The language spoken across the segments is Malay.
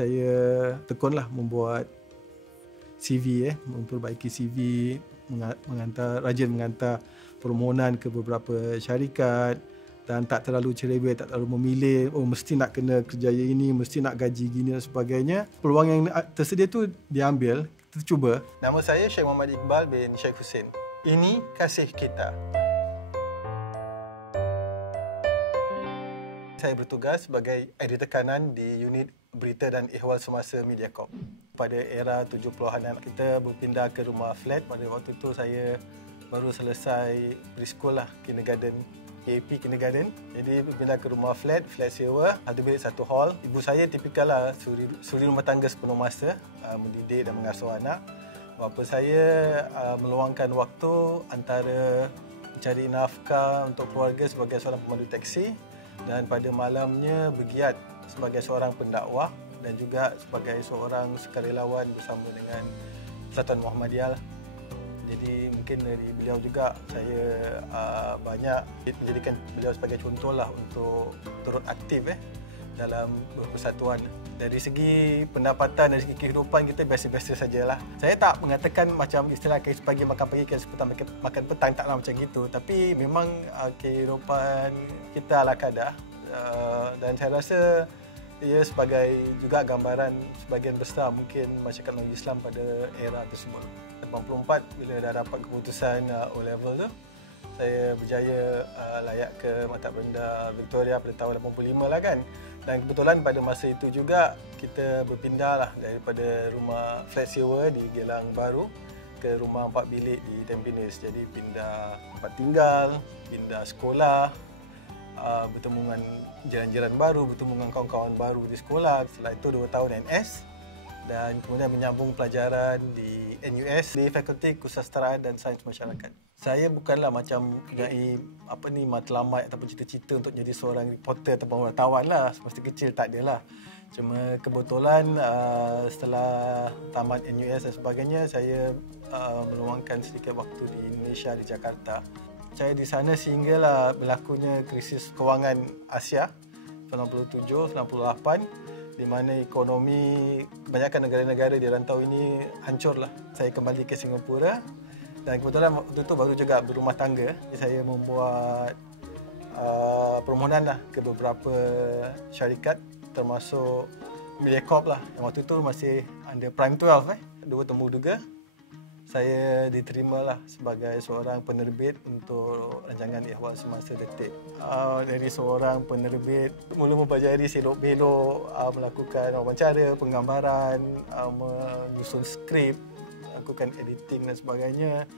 saya tekunlah membuat CV, memperbaiki CV, rajin mengantar permohonan ke beberapa syarikat dan tak terlalu cerebel, tak terlalu memilih, mesti nak kena kerjaya ini, mesti nak gaji gini dan sebagainya. Peluang yang tersedia tu diambil, kita cuba. Nama saya Syekh Muhammad Iqbal bin Syekh Hussein. Ini kasih kita. Saya bertugas sebagai editor kanan di unit berita dan ihwal semasa Mediacorp. Pada era 70-an kita berpindah ke rumah flat. Pada waktu itu saya baru selesai preschool kindergarten, KAP kindergarten. Jadi berpindah ke rumah flat sewa, ada bilik satu hall. Ibu saya tipikal suri rumah tangga sepenuh masa, mendidik dan mengasuh anak. Bapa saya meluangkan waktu antara mencari nafkah untuk keluarga sebagai seorang pemandu taksi dan pada malamnya bergiat sebagai seorang pendakwah dan juga sebagai seorang sukarelawan bersama dengan Persatuan Muhammadiyah. Jadi mungkin dari beliau juga saya banyak menjadikan beliau sebagai contohlah untuk turut aktif dalam berpersatuan. Dari segi pendapatan, dari segi kehidupan kita biasa-biasa sajalah. Saya tak mengatakan macam istilah kes pagi makan pagi, kes petang makan petang, taklah macam itu. Tapi memang kehidupan kita ala kadar. Dan saya rasa ia sebagai juga gambaran sebagian besar mungkin masyarakat non-Islam pada era tersebut. 84 bila dah dapat keputusan O-level tu, saya berjaya layak ke Maktab Rendah Victoria pada tahun 85 lah kan. Dan kebetulan pada masa itu juga kita berpindah daripada rumah flat sewa di Geylang Baru ke rumah 4 bilik di Tampines. Jadi pindah tempat tinggal, pindah sekolah, bertemu dengan jiran-jiran baru, bertemu dengan kawan-kawan baru di sekolah. Setelah itu 2 tahun NS dan kemudian menyambung pelajaran di NUS di Fakulti Kesusasteraan dan Sains Masyarakat. Saya bukanlah macam mempunyai matlamat ataupun cita-cita untuk jadi seorang reporter ataupun wartawan lah. Semasa kecil tak adalah. Cuma kebetulan setelah tamat NUS dan sebagainya, saya meluangkan sedikit waktu di Indonesia, di Jakarta. Saya di sana sehinggalah berlakunya krisis kewangan Asia 97-98 di mana ekonomi kebanyakan negara-negara di rantau ini hancurlah. Saya kembali ke Singapura dan kebetulan waktu itu baru juga berumah tangga. Jadi saya membuat permohonan ke beberapa syarikat termasuk Mediacorp lah. Yang waktu itu masih under Prime 12 dua temu duga. Saya diterima sebagai seorang penerbit untuk rancangan ihwal semasa detik. Dari seorang penerbit, mula mempelajari selok-belok, melakukan wawancara, penggambaran, menyusun skrip, melakukan editing dan sebagainya,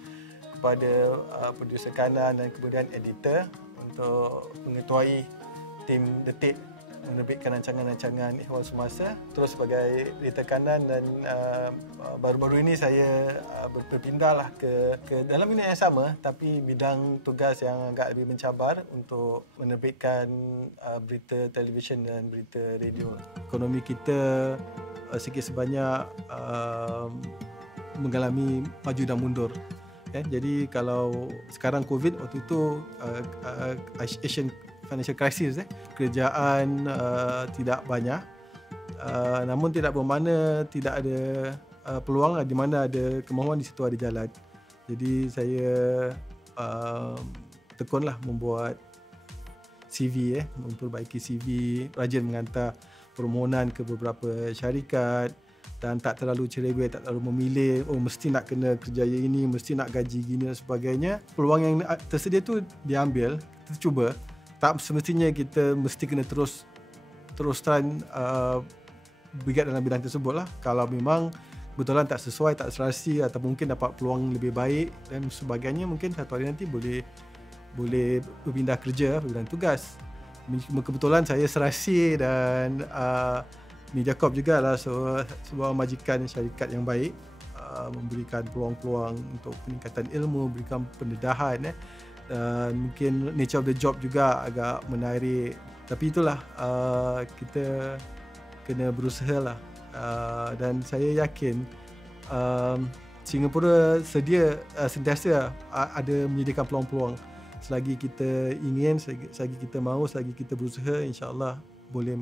kepada produser kanan dan kemudian editor untuk mengetuai tim detik menerbitkan rancangan-rancangan ihwal semasa, terus sebagai editor kanan dan baru-baru ini saya berpindahlah ke dalam minit yang sama tapi bidang tugas yang agak lebih mencabar untuk menerbitkan berita televisyen dan berita radio. Ekonomi kita sikit sebanyak mengalami maju dan mundur. Jadi kalau sekarang COVID, waktu itu Asian financial crisis, kerjaan tidak banyak, namun tidak bermakna tidak ada peluang. Di mana ada kemahuan, di situ ada jalan. Jadi saya tekunlah membuat CV, memperbaiki CV, rajin mengantar permohonan ke beberapa syarikat dan tak terlalu cerebel, tak terlalu memilih, mesti nak kena kerjaya ini, mesti nak gaji gini dan sebagainya. Peluang yang tersedia tu diambil, kita cuba. Tak semestinya kita mesti kena terus terang bergiat dalam bidang tersebut lah. Kalau memang kebetulan tak sesuai, tak serasi atau mungkin dapat peluang lebih baik dan sebagainya, mungkin satu hari nanti boleh berpindah kerja, bidang tugas. Kebetulan saya serasi dan Mediacorp juga lah sebuah majikan syarikat yang baik, memberikan peluang-peluang untuk peningkatan ilmu, berikan pendedahan dan mungkin nature of the job juga agak menarik. Tapi itulah, kita kena berusaha lah, dan saya yakin Singapura sentiasa ada menyediakan peluang-peluang. Selagi kita ingin, selagi kita mahu, selagi kita berusaha, insya-Allah boleh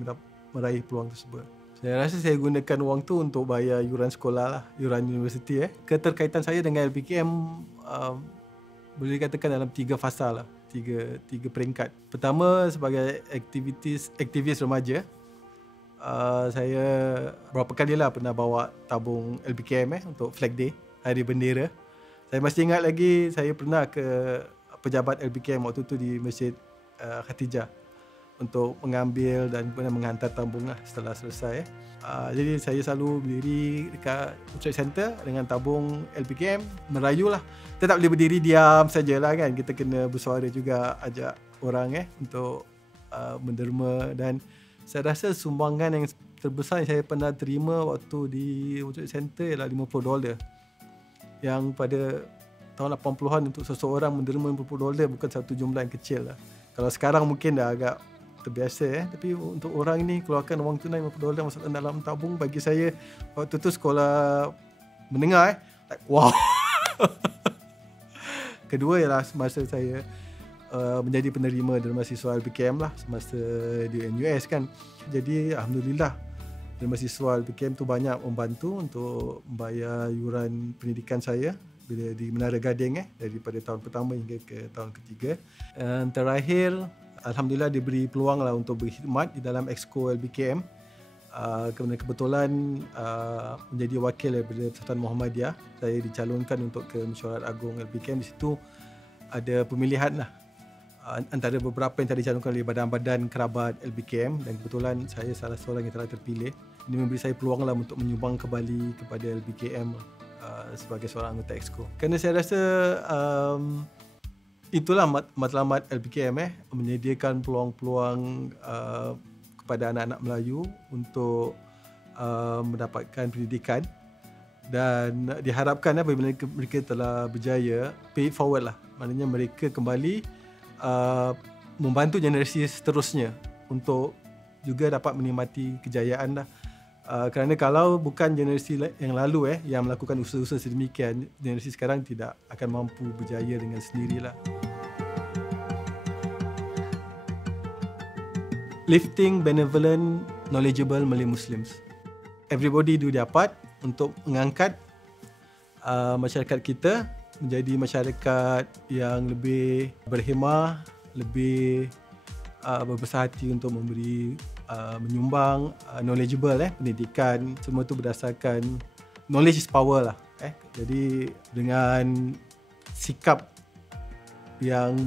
meraih peluang tersebut. Saya rasa saya gunakan wang tu untuk bayar yuran sekolah lah, yuran universiti. Keterkaitan saya dengan LPKM boleh dikatakan dalam 3 fasa lah, tiga peringkat. Pertama, sebagai aktivis remaja, saya berapa kali lah pernah bawa tabung LPKM untuk Flag Day, Hari Bendera. Saya masih ingat lagi, saya pernah ke pejabat LPKM waktu tu di Masjid Khatijah untuk mengambil dan kemudian menghantar tabung lah setelah selesai. Jadi saya selalu berdiri dekat Outreach Center dengan tabung LPKM, merayu lah. Kita tak boleh berdiri diam sajalah kan, kita kena bersuara juga, ajak orang untuk menderma. Dan saya rasa sumbangan yang terbesar yang saya pernah terima waktu di Outreach Center ialah $50. Yang pada tahun 80-an untuk seseorang menderma $50 bukan satu jumlah yang kecil lah. Kalau sekarang mungkin dah agak terbiasa tapi untuk orang ini keluarkan wang tunai $50 masukkan dalam tabung, bagi saya waktu tu sekolah menengah like, wow. Kedua ialah semasa saya menjadi penerima derma siswa LPKM lah semasa di NUS kan. Jadi alhamdulillah derma siswa LPKM tu banyak membantu untuk membayar yuran pendidikan saya bila di Menara Gading daripada tahun pertama hingga ke tahun ketiga. Terakhir, alhamdulillah diberi peluang lah untuk berkhidmat di dalam Exco LPKM. Kebetulan menjadi wakil daripada Persatuan Muhammadiyah, saya dicalonkan untuk ke Mesyuarat Agung LPKM. Di situ ada pemilihan lah antara beberapa yang telah dicalonkan oleh badan-badan kerabat LPKM, dan kebetulan saya salah seorang yang telah terpilih. Ini memberi saya peluang lah untuk menyumbang kembali kepada LPKM sebagai seorang anggota Exco. Kerana saya rasa itulah matlamat LPKM menyediakan peluang-peluang kepada anak-anak Melayu untuk mendapatkan pendidikan, dan diharapkan apabila mereka telah berjaya, pay it forward lah, maknanya mereka kembali membantu generasi seterusnya untuk juga dapat menikmati kejayaan lah. Kerana kalau bukan generasi yang lalu yang melakukan usaha-usaha sedemikian, generasi sekarang tidak akan mampu berjaya dengan sendirilah. Lifting benevolent, knowledgeable Malay Muslims. Everybody do their part untuk mengangkat masyarakat kita menjadi masyarakat yang lebih berhemah, lebih berbesar hati untuk memberi, menyumbang, knowledgeable pendidikan. Semua tu berdasarkan knowledge is power lah. Jadi dengan sikap yang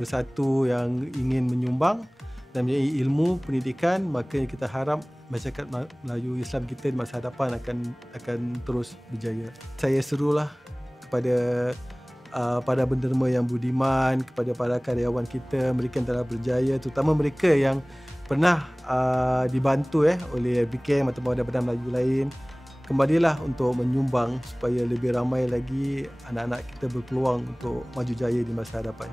bersatu, yang ingin menyumbang dan mempunyai ilmu pendidikan, maka kita harap masyarakat Melayu Islam kita di masa hadapan akan terus berjaya. Saya serulah kepada para penderma yang budiman, kepada para karyawan kita, mereka yang telah berjaya, terutama mereka yang pernah dibantu oleh LPKM atau badan-badan Melayu lain, kembalilah untuk menyumbang supaya lebih ramai lagi anak-anak kita berpeluang untuk maju jaya di masa hadapan.